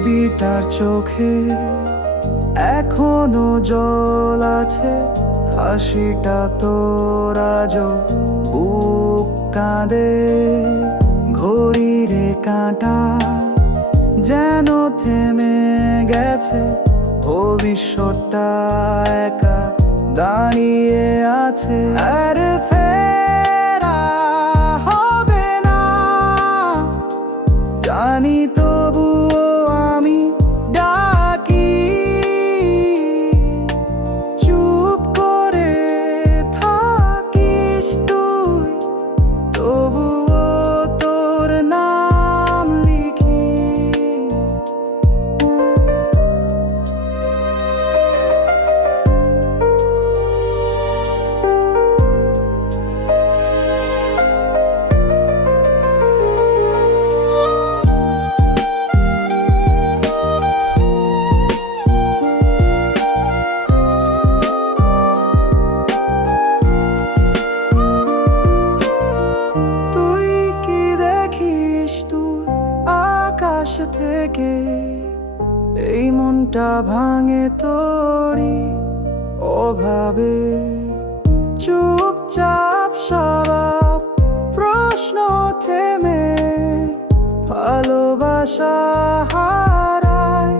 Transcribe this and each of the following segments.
ছবিটার চোখে এখনো জল আছে, হাসিটা তোর আজও বুক কাঁদে। ঘড়িরে কাঁটা যেন থেমে গেছে, ভবিষ্যৎটা একা দাঁড়িয়ে আছে। আর ফেরা হবে না জানি, তবুও আমি ডাকি। চুপ করে থাকিস তুই, তবুও তোর নাম লিখি। আকাশ থেকে এই মনটা ভাঙে তোরি অভাবে। চুপচাপ স্বভাব, প্রশ্ন থেমে, ভালোবাসা হারায়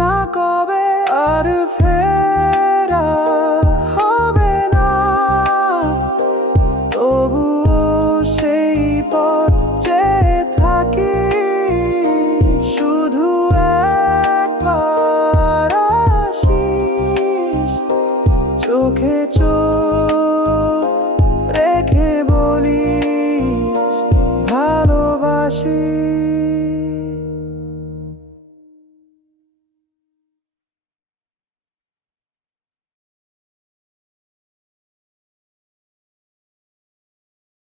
না কবে। আর ফেরা হবে না, তবুও সেই পথ চেয়ে থাকি। চোখে চোখ রেখে বলিস ভালোবাসি।